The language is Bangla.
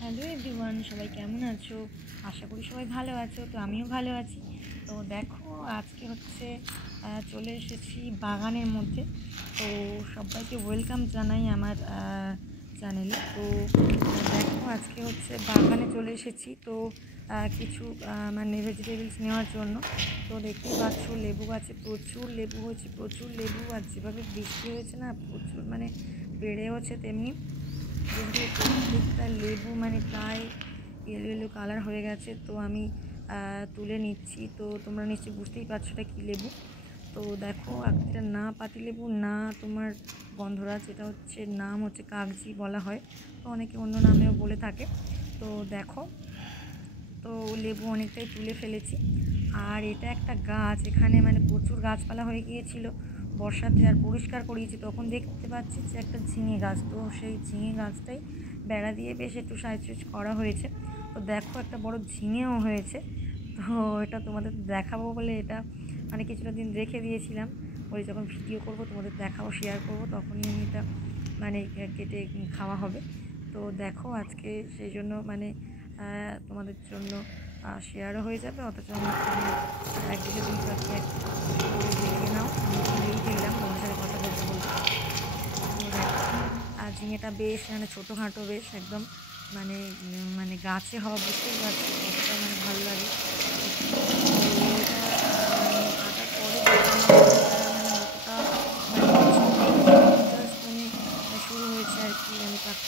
হ্যালো এভরিওয়ান, সবাই কেমন আছো? আশা করি সবাই ভালো আছো। তো আমিও ভালো আছি। তো দেখো, আজকে হচ্ছে চলে এসেছি বাগানের মধ্যে। তো সবাইকে ওয়েলকাম জানাই আমার চ্যানেলে। তো দেখো, আজকে হচ্ছে বাগানে চলে এসেছি। তো কিছু মানে ভেজিটেবলস নেওয়ার জন্য। তো দেখতেই পাচ্ছ, লেবু গাছে প্রচুর লেবু হয়েছে, প্রচুর লেবু। আর যেভাবে বৃষ্টি হয়েছে না, প্রচুর মানে বেড়েওছে তেমনি। দেখলে প্রত্যেকটা লেবু মানে প্রায় ইয়েলো ইয়েলো কালার হয়ে গেছে। তো আমি তুলে নিচ্ছি। তো তোমরা নিশ্চয়ই বুঝতেই পারছো এটা কী লেবু। তো দেখো, একটা না পাতিলেবু, না তোমার গন্ধরাজ, এটা হচ্ছে নাম হচ্ছে কাগজি বলা হয়। তো অনেকে অন্য নামেও বলে থাকে। তো দেখো, তো লেবু অনেকটাই তুলে ফেলেছি। আর এটা একটা গাছ, এখানে মানে প্রচুর গাছপালা হয়ে গিয়েছিল বর্ষাতে। আর পরিষ্কার করিয়েছি, তখন দেখতে পাচ্ছি যে একটা ঝিঙে গাছ। তো সেই ঝিঙে গাছটাই বেড়া দিয়ে বেশ একটু সাইজ করা হয়েছে। তো দেখো, একটা বড় ঝিঙেও হয়েছে। তো এটা তোমাদের দেখাবো বলে এটা মানে কিছুটা দিন রেখে দিয়েছিলাম। ওই যখন ভিডিও করব তোমাদের দেখাবো, শেয়ার করব, তখনই আমি এটা মানে কেটে খাওয়া হবে। তো দেখো, আজকে সেই জন্য মানে তোমাদের জন্য শেয়ারও হয়ে যাবে, অথচ আমার মানে একদিকে দুই পাখি এক। তো দেখে নাও, আমি তুলেই ফেললাম তোমাদের সাথে কথা বলতে বলতে। তো দেখো, ঝিঙেটা বেশ মানে ছোটোখাটো, বেশ একদম মানে মানে গাছে হওয়া, বুঝতেই পারছো কতটা মানে ভালো লাগে দেখতে। তো এটা মানে কাটার পরে দেখলাম যে এটা মানে অতটা মানে কিছু নেই, একদম জাস্ট মানে শুরু হয়েছে আর কি মানে পাকতে।